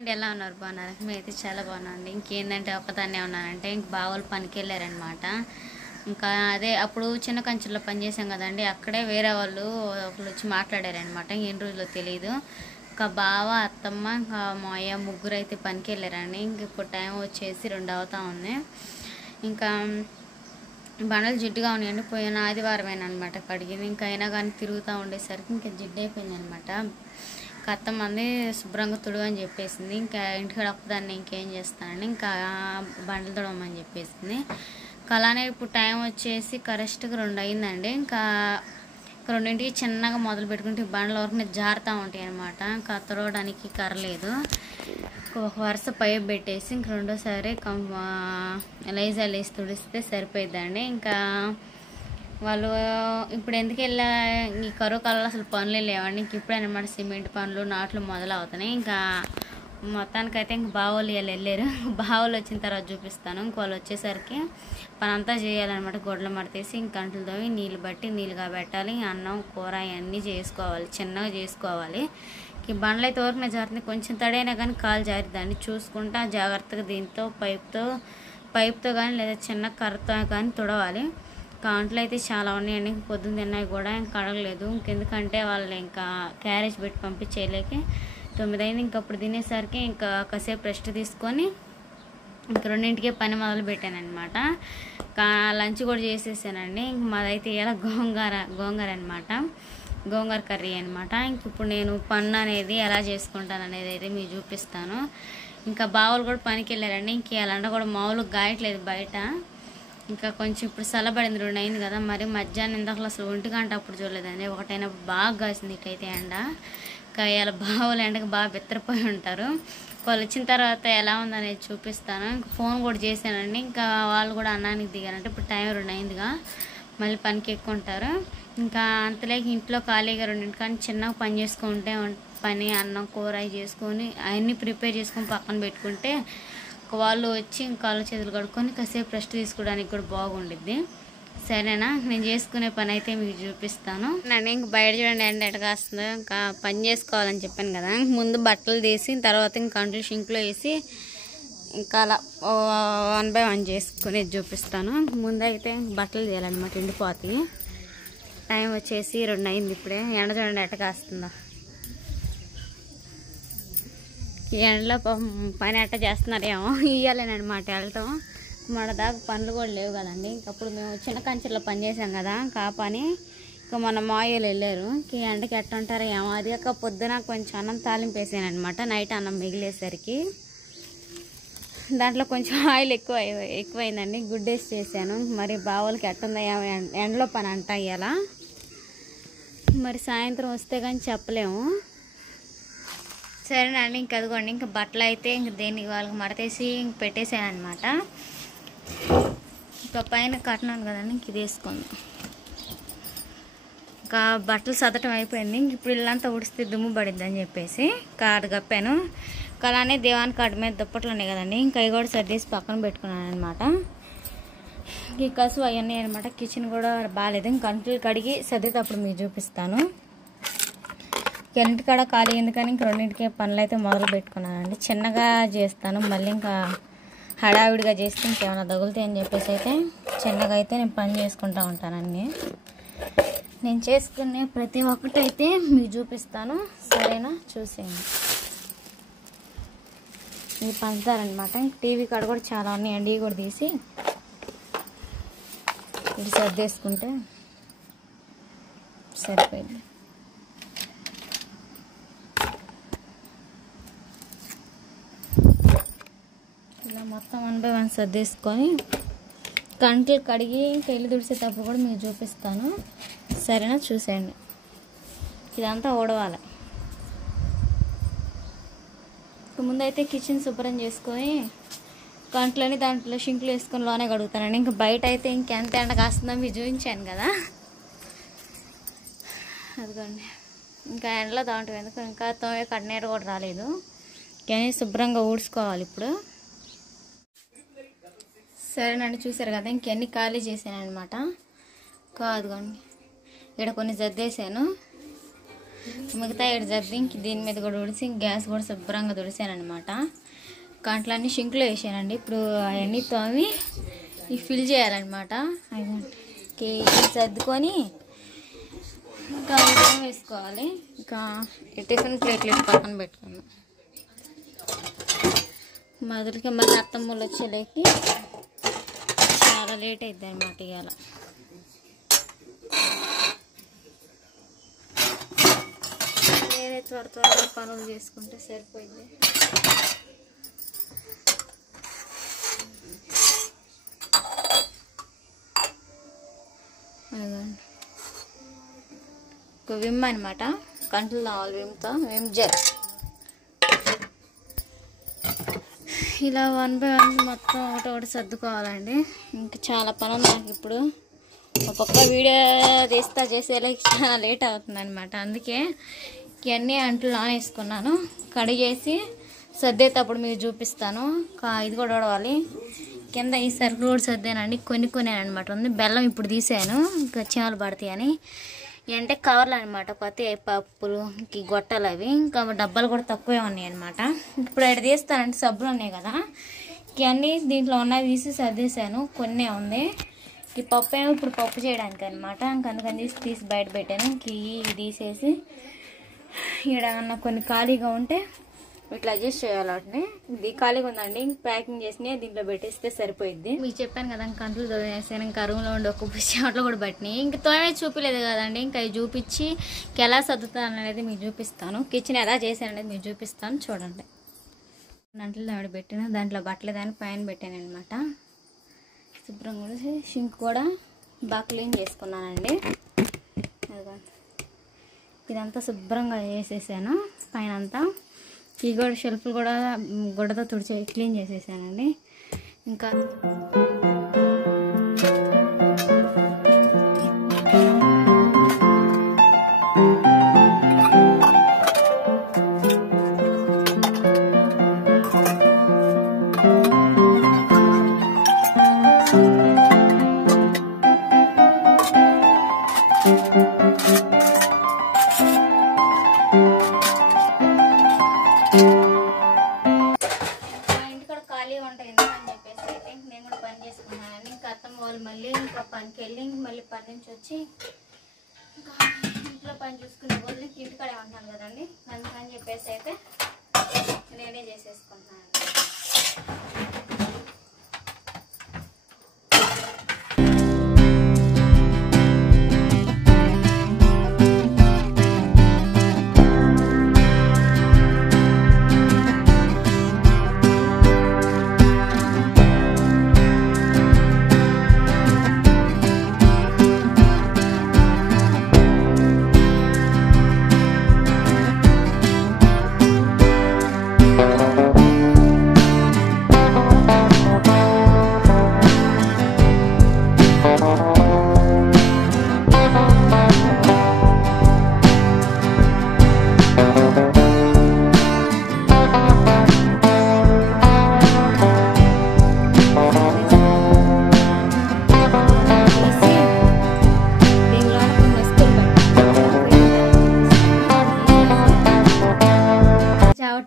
ఎలా ఉన్నారు? బాగున్నారు? మేమైతే చాలా బాగున్నాండి. ఇంకేంటంటే ఒక్కదాన్నే ఉన్నానంటే ఇంక బావోళ్ళు పనికి వెళ్ళారనమాట. ఇంకా అదే అప్పుడు చిన్న కంచెల్లో పనిచేసాం కదండి, అక్కడే వేరే వాళ్ళు ఒకళ్ళు వచ్చి మాట్లాడారనమాట. ఎన్ని రోజులు తెలియదు. ఇంకా బావ, అత్తమ్మ, ఇంకా మా అయ్య ముగ్గురు అయితే పనికి వెళ్ళారండి. ఇంక ఇప్పుడు టైం వచ్చేసి 2 అవుతా ఉంది. ఇంకా బండలు జిడ్డుగా ఉన్నాయండి. పోయిన ఆదివారమైన అనమాట కడిగింది. ఇంకా అయినా కానీ తిరుగుతూ ఉండేసరికి ఇంకా జిడ్డు అయిపోయింది అనమాట. అత్తమ్మంది శుభ్రంగా తుడు అని చెప్పేసింది. ఇంకా ఇంటికాడ ఒక్కదాన్ని ఇంకేం చేస్తానని ఇంకా బండలు తుడవమని చెప్పేసింది. ఇంకా అలానే ఇప్పుడు టైం వచ్చేసి కరెక్ట్గా 2 అయిందండి. ఇంకా 2ంటికి చిన్నగా మొదలు పెట్టుకుంటే బండ్ల వరకు జారుతూ ఉంటాయి అనమాట. ఇంకా తుడవడానికి కర్రలేదు. ఒక వరుస పైపు పెట్టేసి ఇంక రెండోసారి లైజాల్ వేసి తుడిస్తే సరిపోయిద్దండి. ఇంకా వాళ్ళు ఇప్పుడు ఎందుకు వెళ్ళా, ఈ కరువు కాలంలో అసలు పనులే లేవండి. ఇంక ఇప్పుడే అనమాట సిమెంట్ పనులు నాట్లు మొదలవుతున్నాయి. ఇంకా మొత్తానికైతే ఇంక బావోళ్ళు వెళ్ళారు. బావోళ్ళు వచ్చిన తర్వాత చూపిస్తాను. ఇంక వాళ్ళు వచ్చేసరికి పని అంతా చేయాలన్నమాట. గొడ్లు మడతేసి ఇంక కంటలు తోవి నీళ్ళు బట్టి నీళ్ళుగా పెట్టాలి. అన్నం కూర ఇవన్నీ చేసుకోవాలి, చిన్నగా చేసుకోవాలి. ఈ బండ్లు అయితే ఊరికనే జారుతుంది. కొంచెం తడైనా కానీ కాలు జారిద్దండి. చూసుకుంటా జాగ్రత్తగా దీంతో పైప్తో కానీ లేదా చిన్న కర్రతో కానీ తుడవాలి. కాంట్లు అయితే చాలా ఉన్నాయండి. పొద్దున్న తిన్నాయి కూడా ఇంకా కడగలేదు. ఇంకెందుకంటే వాళ్ళు ఇంకా క్యారేజ్ పెట్టి పంపించేయలేక 9 అయింది. ఇంకప్పుడు తినేసరికి ఇంకా కాసేపు రెస్ట్ తీసుకొని ఇంక 2ంటికే పని మొదలు పెట్టానమాట. లంచ్ కూడా చేసేసానండి. ఇంక మాదైతే ఇలా గోంగూర అనమాట, గోంగూర కర్రీ అనమాట. ఇంక ఇప్పుడు నేను పన్ను అనేది ఎలా చేసుకుంటాను అనేది అయితే మీకు చూపిస్తాను. ఇంకా బావలు కూడా పనికి వెళ్ళారండి. ఇంక అలాంటి కూడా మామూలుగా గాయట్లేదు బయట. ఇంకా కొంచెం ఇప్పుడు చల్లబడింది, 2 అయింది కదా. మరి మధ్యాహ్నం ఇందాకలు అసలు 1 గంట అప్పుడు చూడలేదండి. 1 అయినప్పుడు బాగా కాసింది ఇటైతే ఎండ. ఇంకా ఇలా బావలు ఎండకు బాగా బెత్తరపోయి ఉంటారు. వాళ్ళు వచ్చిన తర్వాత ఎలా ఉందనేది చూపిస్తాను. ఇంకా ఫోన్ కూడా చేశానండి. ఇంకా వాళ్ళు కూడా అన్నానికి దిగారంటే ఇప్పుడు టైం 2 అయిందిగా, మళ్ళీ పనికి ఎక్కుంటారు. ఇంకా అంతలేక ఇంట్లో ఖాళీగా 2 కానీ చిన్నగా పని చేసుకుంటే పని అన్నం కూర చేసుకొని అవన్నీ ప్రిపేర్ చేసుకొని పక్కన పెట్టుకుంటే వాళ్ళు వచ్చి ఇంకా కాళ్ళు చేతులు కడుక్కొని కాసేపు రెస్ట్ తీసుకోవడానికి కూడా బాగుండిద్ది. సరేనా, నేను చేసుకునే పని అయితే మీకు చూపిస్తాను. నన్ను ఇంక బయట చూడండి ఎండ ఎట్టగా వస్తుందో. ఇంకా పని చేసుకోవాలని చెప్పాను కదా, ముందు బట్టలు తీసి తర్వాత ఇంక కంట్లు షింక్లో వేసి ఇంకా అలా 1 by 1 చేసుకునేది చూపిస్తాను. ముందైతే బట్టలు తీయాలన్నమాట, ఎండిపోతాయి. టైం వచ్చేసి 2 అయింది. ఇప్పుడే ఎండ చూడండి ఎట్టగా వస్తుందో. ఈ ఎండలో పని ఎట్ట చేస్తున్నారేమో, ఇయ్యాలేనమాట వెళ్ళటం. మన దాకా పనులు కూడా లేవు కదండి. ఇంకప్పుడు మేము చిన్న కంచెల్లో పని చేసాం కదా, ఇంకా పని ఇంకా మన మాయలు వెళ్ళారు. ఈ ఎండకి ఎట్ట ఉంటారో ఏమో. అది కాక పొద్దున కొంచెం అన్నం తాలింపు వేసాను అనమాట, నైట్ అన్నం మిగిలేసరికి. దాంట్లో కొంచెం ఆయిల్ ఎక్కువైందండి, గుడ్డేసి చేశాను. మరి బావులకి ఎట్టుందో ఏమో, ఎండలో పని అంట ఇయ్యాల. మరి సాయంత్రం వస్తే కానీ చెప్పలేము. సరేనండి, ఇంక అదిగోండి ఇంకా బట్టలు అయితే ఇంక దేనికి వాళ్ళకి మడతేసి ఇంక పెట్టేసాను అనమాట. ఇంకా పైన కట్టినాను కదండి, ఇంక ఇది వేసుకుంది. ఇంకా బట్టలు సదటం అయిపోయింది. ఇంక ఇప్పుడు ఇల్లంతా ఉడిస్తే దుమ్ము పడిద్ది అని చెప్పేసి కాడు కప్పాను. అలానే దేవాన్ కాడు మీద దుప్పట్లు ఉన్నాయి కదండి, ఇంకా అవి కూడా సర్దేసి పక్కన పెట్టుకున్నాను అనమాట. ఈ కసువు అవన్నీ అనమాట. కిచెన్ కూడా బాగాలేదు. ఇంక అంట్లు కడిగి సర్దేటప్పుడు మీకు చూపిస్తాను. ఇంటికాడ ఖాళీ ఎందుకని ఇంక 2ంటికే పనులు అయితే మొదలు పెట్టుకున్నానండి. చిన్నగా చేస్తాను, మళ్ళీ ఇంకా హడావిడిగా చేస్తే ఇంకేమైనా తగులుతాయి అని చెప్పేసి అయితే చిన్నగా అయితే నేను పని చేసుకుంటూ ఉంటానండి. నేను చేసుకునే ప్రతి ఒక్కటి అయితే మీకు చూపిస్తాను, సరేనా, చూసేయండి. ఇది పంచుతారనమాట. టీవీ కాడ కూడా చాలా ఉన్నాయండి, ఇవి కూడా తీసి ఇది సర్దేసుకుంటే సరిపోయింది. ఇలా మొత్తం 1 by 1 సర్దేసుకొని కంట్లు కడిగి ఇల్లు తుడిసేటప్పుడు కూడా మీకు చూపిస్తాను, సరేనా, చూసేయండి. ఇదంతా ఊడవాలి. ముందైతే కిచెన్ శుభ్రం చేసుకొని కంట్లని దాంట్లో షింకులు వేసుకొని లోనే కడుగుతానండి. ఇంకా బయట అయితే ఇంకెంత ఎండ కాస్తుందో మీకు చూపించాను కదా, అదిగోండి. ఇంకా ఎండలో దాంట్లో ఎందుకు ఇంకా తోమే కడినీరు కూడా రాలేదు. కానీ శుభ్రంగా ఊడ్చుకోవాలి ఇప్పుడు. సరేనండి, చూసారు కదా ఇంకెన్ని ఖాళీ చేశాను అనమాట. కాదుకోండి, ఇక్కడ కొన్ని సర్దేశాను. మిగతా 7 సర్ది ఇంక దీని మీద కూడా తుడిసి గ్యాస్ కూడా శుభ్రంగా తుడిసానమాట. కంట్లన్నీ షింక్లో వేసానండి. ఇప్పుడు అవన్నీ తోమి ఇవి ఫిల్ చేయాలన్నమాట. ఇది సర్దుకొని ఇంకా వేసుకోవాలి. ఇంకా టిఫిన్ ప్లేట్లు పక్కన పెట్టుకున్నాం. మొదటికి మళ్ళీ అత్తమ్మలు వచ్చేలేకి చాలా లేట్ అవుతుంది అన్నమాట. ఇవాళ వేరే త్వరగా పనులు చేసుకుంటే సరిపోయింది. విమ్ అనమాట, కంట్లు రావాలి విమ్తో, విమ్ జెల్. ఇలా 1 by 1 మొత్తం ఒకటి సర్దుకోవాలండి. ఇంకా చాలా పని ఉంది నాకు ఇప్పుడు. ఒక్కొక్క వీడియో చేసేలాకి చాలా లేట్ అవుతుంది అనమాట. అందుకే ఇవన్నీ అంట్లు వేసుకున్నాను. కడిగేసి సర్దేటప్పుడు మీకు చూపిస్తాను. ఇది కూడా వడవాలి. కింద ఈ సరుకులు కూడా సర్దానండి. కొన్ని అనమాట ఉంది. బెల్లం ఇప్పుడు తీసాను, ఇంకా చీమలు పడతాయి అని. అంటే కవర్లు అనమాట, కొత్త పప్పులు ఇంక గొట్టలు అవి. ఇంకా డబ్బాలు కూడా తక్కువే ఉన్నాయి అనమాట. ఇప్పుడు ఇక్కడ తీస్తానంటే సబ్బులు ఉన్నాయి కదా, ఇవన్నీ దీంట్లో ఉన్నవి తీసి సర్దేశాను. కొన్నే ఉంది. ఈ పప్పు ఏమో ఇప్పుడు పప్పు చేయడానికి అనమాట. అందుకని తీసి బయట పెట్టాను. ఇంక ఇవి తీసేసి ఇక్కడ అన్న కొన్ని ఖాళీగా ఉంటే ఇట్లా అడ్జస్ట్ చేయాలి. వాటిని ఇది ఖాళీగా ఉందండి, ఇంక ప్యాకింగ్ చేసి దీంట్లో పెట్టేస్తే సరిపోయిద్ది. మీకు చెప్పాను కదా, కంట్లు తోమేసాను. ఇంకా రూమ్లో ఉండి ఒక చెమటలు కూడా పట్టినాయి. ఇంక తోమే చూపించలేదు కదండి, ఇంకా అవి చూపించి ఎలా సర్దుతాను అనేది మీకు చూపిస్తాను. కిచెన్ ఎలా చేశాను అనేది మీకు చూపిస్తాను, చూడండి. అంట్లు ఆవిడ పెట్టిన దాంట్లో బట్టలు దాన్ని పైన పెట్టాను అనమాట. శుభ్రం కూడా షింక్ కూడా బాగా క్లీన్ చేసుకున్నానండి. ఇదంతా శుభ్రంగా చేసేసాను పైన అంతా. ఈ కూడా షెల్ఫ్లు కూడా గుడ్డతో క్లీన్ చేసేసానండి. ఇంకా మళ్ళీ ఇంకా పనికి వెళ్ళి మళ్ళీ పని నుంచి వచ్చి ఇంకా ఇంట్లో పని చూసుకునే బదులు ఇంటికాడే ఉంటాను కదండి, అందుకని చెప్పేసి అయితే నేనే చేసేసుకుంటున్నాను.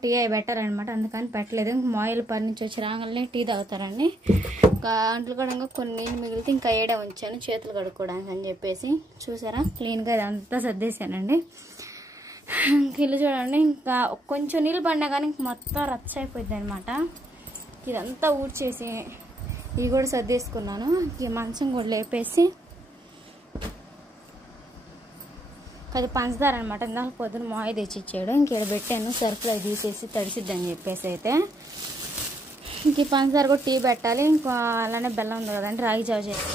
టీ అవి పెట్టారనమాట, అందుకని పెట్టలేదు. మాయిల్ పని నుంచి వచ్చి రాగానే టీ తాగుతారండి. ఇంకా అంట్లు కూడా కొన్ని నీళ్ళు మిగిలితే ఇంకా ఏడే ఉంచాను చేతులు కడుక్కోవడానికి అని చెప్పేసి. చూసారా క్లీన్గా ఇదంతా సర్దేశానండి. ఇల్లు చూడండి, ఇంకా కొంచెం నీళ్ళు పడినా కానీ మొత్తం రచ్చ అయిపోయింది అనమాట. ఇదంతా ఊడ్చేసి ఇవి కూడా సర్దేసుకున్నాను. ఈ మంచం కూడా లేపేసి అది పంచదార అనమాట. ఇందాక పొద్దున మాయ తెచ్చి ఇచ్చాడు, ఇంకేడ పెట్టాను సరుకులు అవి తీసేసి తడిసిద్దని చెప్పేసి అయితే. ఇంక పంచదార కూడా టీ పెట్టాలి. ఇంకా అలానే బెల్లం ఉంది కదండి, రాగి జావ చేసి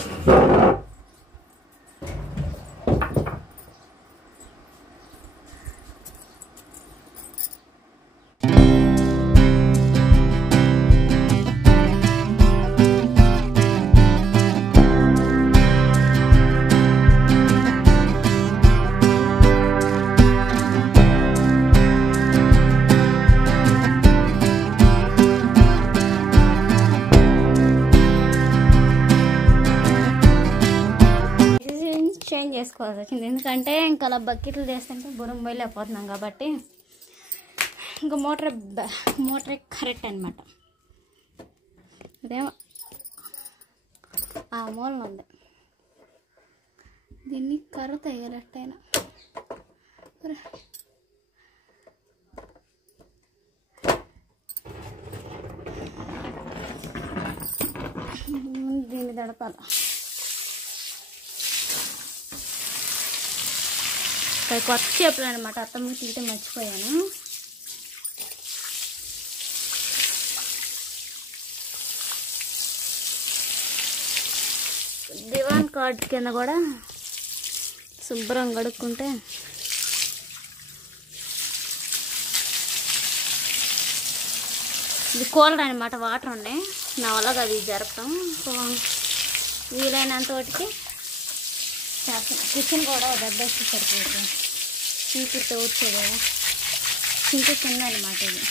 వేసుకోవాల్సి వచ్చింది. ఎందుకంటే ఇంకా అలా బకెట్లు చేస్తుంటే బురం పోయలేకపోతున్నాం కాబట్టి ఇంకా మోటరే కరెక్ట్ అనమాట. అదేమో ఆ మూలన ఉంది, దీన్ని కర్రతో వేయాలట్టయినా. దీన్ని తడపాల. కొత్త చేపలు అనమాట, అత్తమ్మకి తీయటం మర్చిపోయాను. దివాన్ కార్డ్ కింద కూడా శుభ్రం కడుక్కుంటే ఇది కూలర్ అనమాట. వాటర్ ఉన్నాయి, నా వల్ల అది జరపడం. సో వీలైనంత వాటికి చేస్తాను. కిచెన్ కూడా దెబ్బేస్తే సరిపోతుంది, చీపుతో ఊడ్చేది కదా. చింత కింద అనమాట ఇది.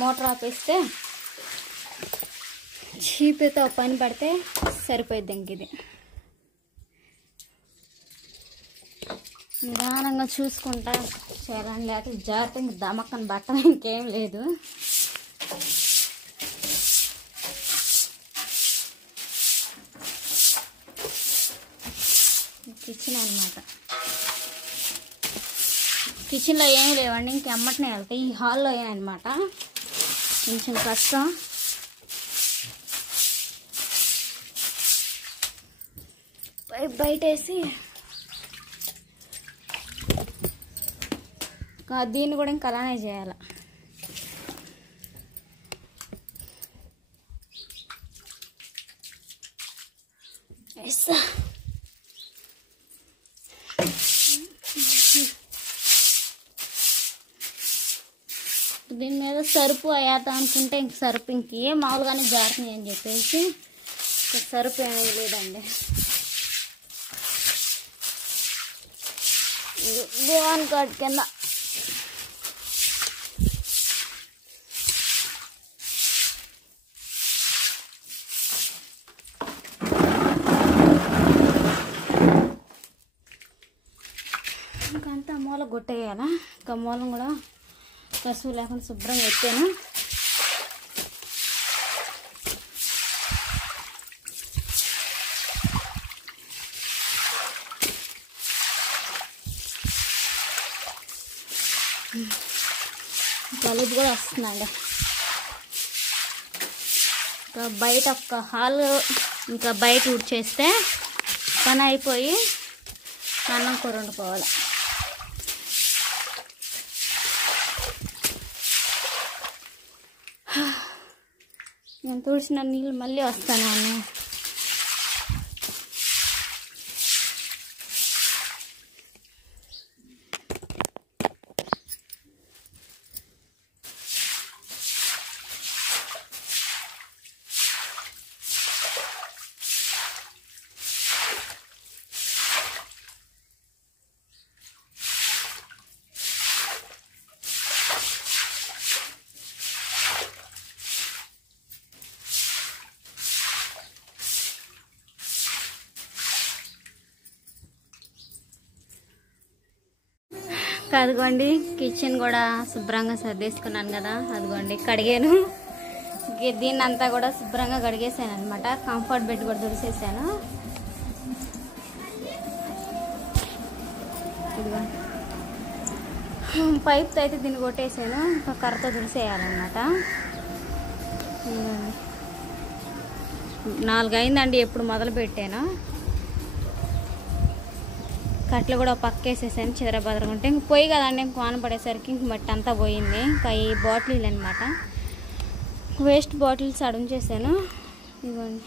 మోటార్ ఆపేస్తే చీపుతో పని పడితే సరిపోయిద్ది. ఇంక ఇది నిదానంగా చూసుకుంటా చేయాలని, లేకపోతే జాగ్రత్త ఇంక దమక్కని బట్టం ఇంకేం లేదు. కిచెన్ అనమాట. కిచెన్లో ఏమి లేవండి, ఇంకెమ్మటనే వెళ్తాయి. ఈ హాల్లో ఏనమాట కొంచెం కష్టం. బయటేసి దీన్ని కూడా ఇంకా అలానే చేయాలి. దీని మీద సరుపు అయ్యాత అనుకుంటే ఇంక సరుపు ఇంకేం మామూలుగానే జారుతున్నాయి అని చెప్పేసి సరుపు ఏమీ లేదండి. దివాన్ కార్డ్ కింద ఇంకంతా మూల కొట్టేయాలా. ఇంకా మూలం కూడా కసువు లేకుండా శుభ్రంగా ఎత్తాను. కలుపు కూడా వస్తుందండి. ఇంకా బయట ఒక్క హాల్ ఇంకా బయట ఊడ్చేస్తే పని అయిపోయి అన్నం కూర వండుకోవాలి. నేను తుడిచిన నీళ్ళు మళ్ళీ వస్తాను అన్న. అదిగోండి కిచెన్ కూడా శుభ్రంగా సర్దేసుకున్నాను కదా. అదిగోండి కడిగాను. దీన్ని అంతా కూడా శుభ్రంగా కడిగేసాను అనమాట. కంఫర్ట్ బెడ్ కూడా తుడిసేసాను. ఇదిగోండి పైప్తో అయితే దీన్ని కొట్టేసాను. ఇంకా కర్రతో తుడిసేయాలన్నమాట. 4 అయిందండి ఎప్పుడు మొదలు పెట్టాను. కట్లు కూడా పక్కేసేసాను చిదరబదరగా ఉంటే. ఇంక పోయి కదండి, ఇంక వాన పడేసరికి ఇంక మట్టి అంతా పోయింది. ఇంకా ఈ బాటిల్ అనమాట, వేస్ట్ బాటిల్స్ అడుంచేసాను. ఇదిగోండి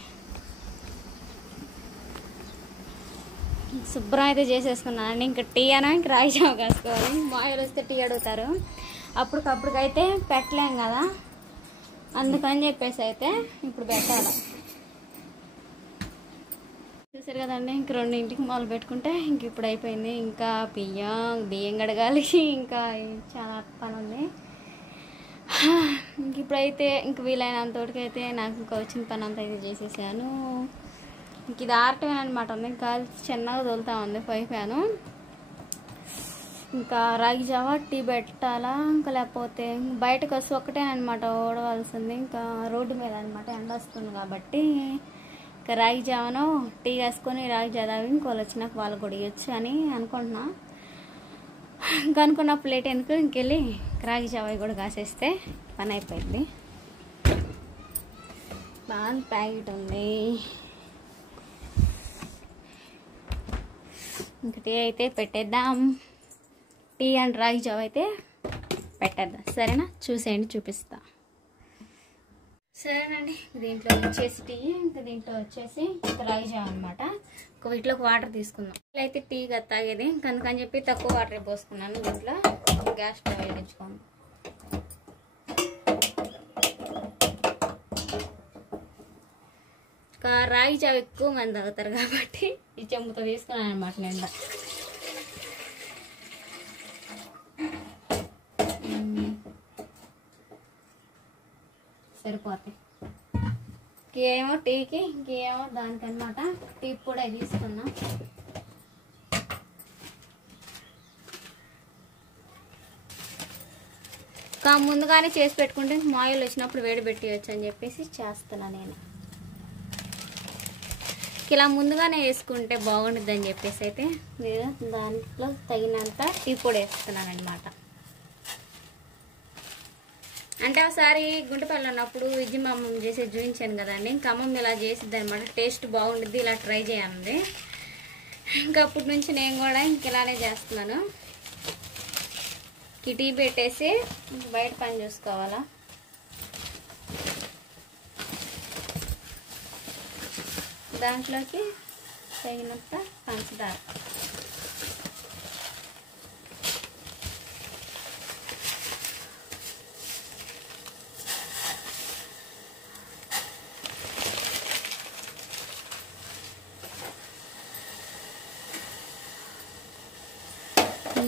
శుభ్రం అయితే చేసేసుకున్నానండి. ఇంకా టీ అయినా ఇంక రాగి జావ కాసుకోవాలి. మాయలు వస్తే టీ అడుగుతారు. అప్పటికప్పుడికైతే పెట్టలేం కదా. అందుకని చెప్పేసి అయితే ఇప్పుడు పెట్టాలి. చూసారు కదండి, ఇంక 2ంటికి మొదలు పెట్టుకుంటే ఇంక ఇప్పుడు అయిపోయింది. ఇంకా బియ్యం కడగాలి, ఇంకా చాలా పని ఉంది. ఇంక ఇప్పుడైతే ఇంక వీలైనంతోటికి అయితే నాకు ఇంకా వచ్చిన పని అంతా అయితే చేసేసాను. ఇంక ఇది ఆరటమేనమాట ఉంది, ఇంకా చిన్నగా తోలుతా ఉంది పైపాను. ఇంకా రాగి జావా టీ పెట్టాలా, ఇంకా లేకపోతే బయటకు వస్తే ఒక్కటేనమాట ఓడవలసింది. ఇంకా రోడ్డు మీద అనమాట, ఎండ వస్తుంది కాబట్టి ఇంకా రాగి జావను టీ వేసుకొని రాగి జావ తాగి ఇంకోళ్ళు వచ్చినాక వాళ్ళు కూడా ఇవ్వచ్చు అని అనుకుంటున్నా. ఇంకా అనుకున్న ప్లేట్ ఎందుకు ఇంకెళ్ళి రాగి జావ కూడా కాసేస్తే పని అయిపోయింది. బాగా ప్యాకెట్ ఉంది. ఇంక టీ అయితే పెట్టేద్దాం, టీ అండ్ రాగి జావ అయితే పెట్టేద్దాం. సరేనా, చూసేయండి, చూపిస్తా. సరేనండి, దీంట్లో వచ్చేసి టీ, ఇంకా దీంట్లో వచ్చేసి రాగి జావ అనమాట. ఒక వీటిలోకి వాటర్ తీసుకుందాం. అయితే టీ తాగేది ఇంకా అందుకని చెప్పి తక్కువ వాటర్ పోసుకున్నాను. దీంట్లో గ్యాస్ స్టవ్ వెలిగించుకోండి. ఇంకా రాగి జావ ఎక్కువ మంది తాగుతారు కాబట్టి ఈ చెంబుతో తీసుకున్నాను అనమాట నిండా. సరిపోతాయి. ఇంకేమో టీకి, ఇంకేమో దానికనమాట. టీ కూడా తీసుకున్నాం. ఇంకా ముందుగానే చేసి పెట్టుకుంటే మాయిల్ వచ్చినప్పుడు వేడి పెట్టవచ్చు అని చెప్పేసి చేస్తున్నాను నేను. ఇలా ముందుగానే వేసుకుంటే బాగుంటుంది అని చెప్పేసి అయితే నేను దాంట్లో తగినంత టీ పొడి వేస్తున్నాను అనమాట. అంటే ఒకసారి గుంటపల్లి ఉన్నప్పుడు విజయ మా అమ్మమ్మ చేసి చూపించాను కదండి. ఇంకా అమ్మమ్మ ఇలా చేసిద్ది అనమాట, టేస్ట్ బాగుంటుంది, ఇలా ట్రై చేయండి. ఇంకా అప్పటి నుంచి నేను కూడా ఇంక ఇలానే చేస్తున్నాను. టీ పెట్టేసి బయట పని చూసుకోవాలా. దాంట్లోకి తగినంత పంచదార,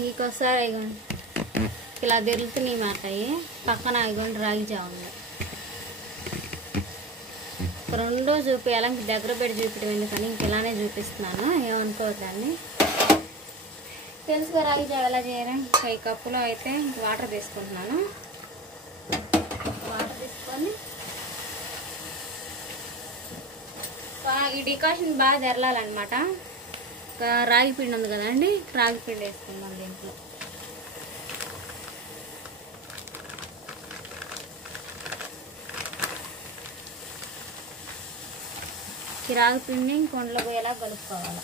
ఇంకోసారి ఇగోండి ఇలా తెరులుతున్నాయి మాట. పక్కన ఇగోండి రాగి జావ ఉంది. రెండో చూపించాలి, ఇంక దగ్గర పెట్టి చూపించడం ఎందుకని ఇంక ఇలానే చూపిస్తున్నాను, ఏమనుకోవద్దండి. తెలుసుగా రాగి జావ ఎలా చేయాలి. ఈ కప్పులో అయితే ఇంక వాటర్ తీసుకుంటున్నాను. వాటర్ తీసుకొని ఈ డికాషన్ బాగా తెరలాలన్నమాట. రాగి పిండి ఉంది కదండి, రాగి పిండి వేసుకుందాం దీంట్లో. రాగి పిండి కొండలో పోయేలా కలుపుకోవాలి.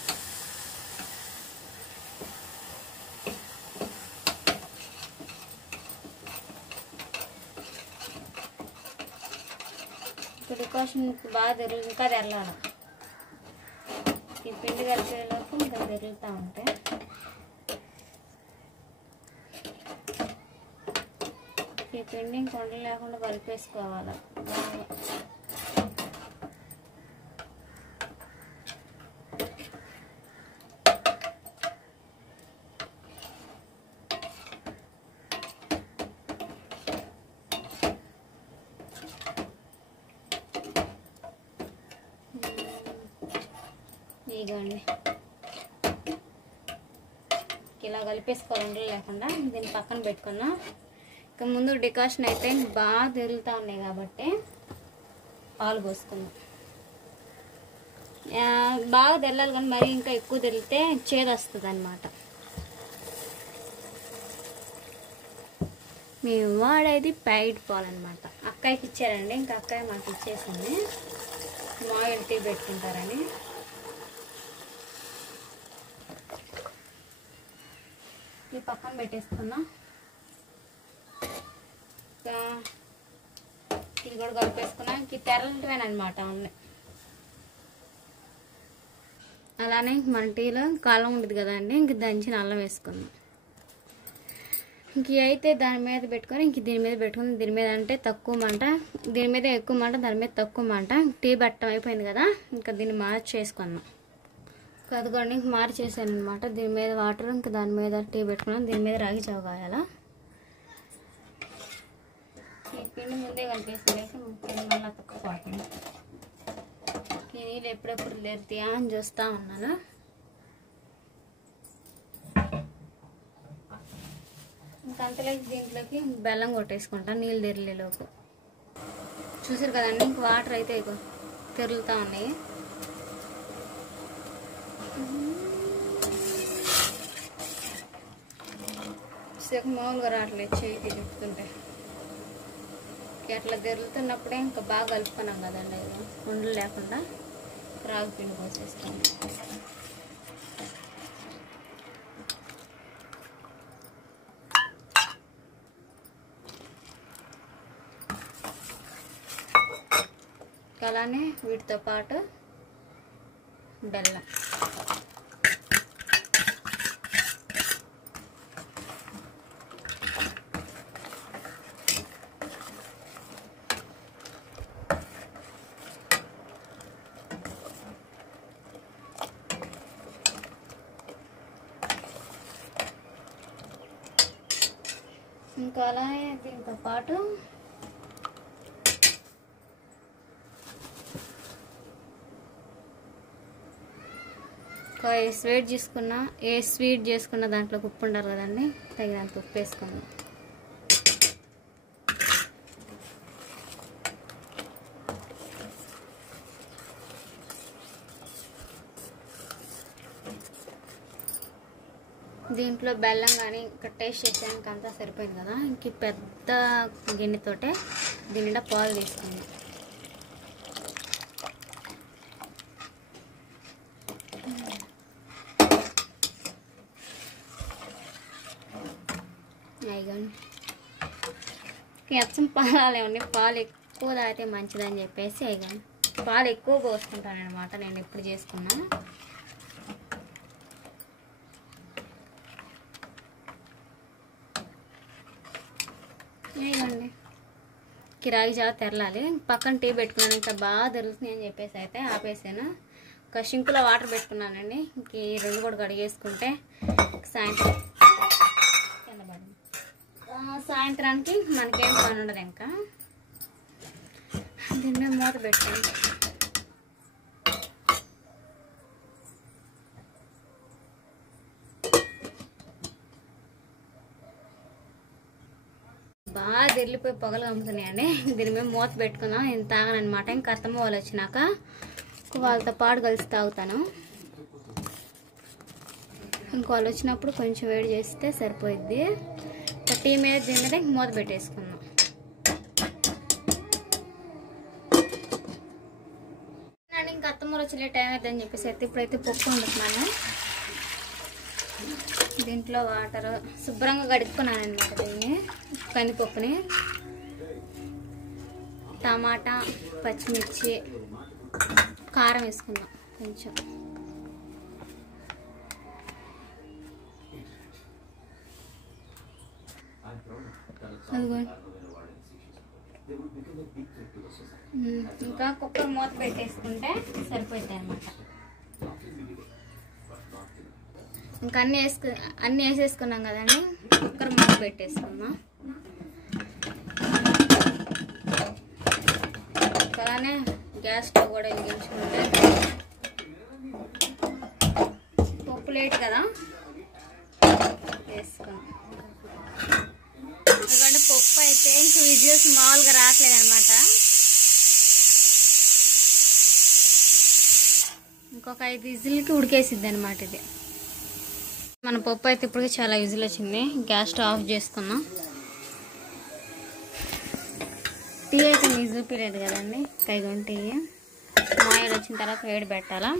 డికాషన్ బాగా ఇంకా తెరలాలి. ఈ పిండి కలిపేలోపు ఇంకా తెరులుతూ ఉంటే ఈ పిండి కొండలు లేకుండా కలిపేసుకోవాలి బాగా. ఇదిగోండి ఇలా కలిపేసుకోవాలండి లేకుండా. దీన్ని పక్కన పెట్టుకున్నా. ఇక ముందు డికాషన్ అయితే బాగా తెరులుతూ ఉన్నాయి కాబట్టి పాలు పోసుకుందాం. బాగా తెరలాలి కానీ మరీ ఇంకా ఎక్కువ తెరిలితే చేదు వస్తుంది అనమాట. మేము వాడేది ప్యాకెట్ పాలు అనమాట. అక్కయ్యకి ఇచ్చారండి, ఇంకా అక్కయ్య మాకు ఇచ్చేసింది. మాయిల్ టీ పెట్టుకుంటారని. ఈ పక్కన పెట్టేసుకున్నా. ఇది కూడా కలిపేసుకున్నా. ఇంక తెరలటమేనమాట ఉన్నాయి. అలానే మన టీలో కాలం ఉంటుంది కదండి, ఇంక దంచిన అల్లం వేసుకుందాం. ఇంక అయితే దాని మీద పెట్టుకొని ఇంక దీని మీద పెట్టుకుని దీని మీద అంటే తక్కువ మంట, దీని మీద ఎక్కువ మంట, దాని మీద తక్కువ మంట. టీ పెట్టడం అయిపోయింది కదా, ఇంకా దీన్ని మార్చేసుకున్నాం. కదుగోండి ఇంక మార్చేసాను అనమాట. దీని మీద వాటర్, ఇంకా దాని మీద టీ పెట్టుకున్నాం. దీని మీద రాగి జావ కాయాలా. ఈ పిండి ముందే కలిపేసి పిండి మళ్ళీ తక్కువపోతుంది. ఈ నీళ్ళు ఎప్పుడెప్పుడు లేరుతాయా అని చూస్తూ ఉన్నాను. ఇంకంతలోకి దీంట్లోకి బెల్లం కొట్టేసుకుంటాను నీళ్ళు తెరలేలోపు. చూసారు కదండి, ఇంక వాటర్ అయితే తెరులుతూ ఉన్నాయి. మామూలుగా రావట్లేదు చేతి తిప్పుతుంటే. అట్లా తెరులుతున్నప్పుడే ఇంకా బాగా కలుపుకున్నాం కదండి, ఉండలు లేకుండా రాగి పిండి పోసేస్తాం. అలానే వీటితో పాటు బెల్లం. ఇంకా అలానే దీంతో పాటు ఏ స్వీట్ చేసుకున్న దాంట్లో ఉప్పు ఉండరు కదండి, తగినంత ఉప్పు వేసుకున్నాం. దీంట్లో బెల్లం కానీ ఇంకా టేస్ట్ చేసాక అంతా సరిపోయింది కదా, ఇంక పెద్ద గిన్నెతోటే దీని నిండా పాలు తీసుకున్నాం. అచ్చం పాలేమండి, పాలు ఎక్కువ తాగితే మంచిదని చెప్పేసి అయ్యాను పాలు ఎక్కువ పోసుకుంటాను అనమాట. నేను ఎప్పుడు చేసుకున్నా అయ్యండి. కిరాయి జావ తెరలాలి. పక్కన టీ పెట్టుకున్నాను, ఇంకా బాగా తెరులుతుంది అని చెప్పేసి అయితే ఆపేసాను. ఒక షింకులో వాటర్ పెట్టుకున్నానండి. ఇంక ఈ రెండు కూడా కడిగేసుకుంటే సాయంత్రానికి మనకేం పని ఉండదు. ఇంకా దీని మీద మూత పెట్టాను. బాగా తెరిలిపోయి పొగలు అమ్ముతున్నాయండి. దీని మీద మూత పెట్టుకుందాం. నేను తాగనమాట. ఇంకా అత్తమ్మ వాళ్ళు వచ్చినాక వాళ్ళతో పాటు కలిసి తాగుతాను. ఇంకో వాళ్ళు వచ్చినప్పుడు కొంచెం వేడి చేస్తే సరిపోయిద్ది. టీ మీద దీని మీద మూత పెట్టేసుకుందాం. ఇంకా అత్తమ్మలు వచ్చే టైం అవుతుందని చెప్పేసి అయితే ఇప్పుడైతే పప్పు వండుతున్నాను. దీంట్లో వాటర్ శుభ్రంగా కడుక్కున్నాను అనమాట. దీన్ని కందిపప్పుని, టమాటా, పచ్చిమిర్చి, కారం వేసుకుందాం కొంచెం. ఇంకా కుక్కర్ మూత పెట్టేసుకుంటే సరిపోతాయి అన్నమాట. ఇంకా అన్నీ వేసేసుకున్నాం కదండి. కుక్కర్ మూత పెట్టేసుకుందాం. అలానే గ్యాస్ స్టవ్ కూడా వెలిగించుకుంటే పప్పు లేట్ కదా వేసుకున్నాం. ఎందుకంటే పప్పు అయితే ఇంకా విజిల్స్ మామూలుగా రావట్లేదు అనమాట. ఇంకొక 5 విజిల్కి ఉడికేసిద్ది అనమాట ఇది. మన పప్పు అయితే ఇప్పటికే చాలా విజిల్ వచ్చింది. గ్యాస్ స్టవ్ ఆఫ్ చేసుకున్నాం. టీ అయితే మీకు చూపించలేదు కదండి. కైగొని టీ మాయలు వచ్చిన తర్వాత వేడి పెట్టాలా.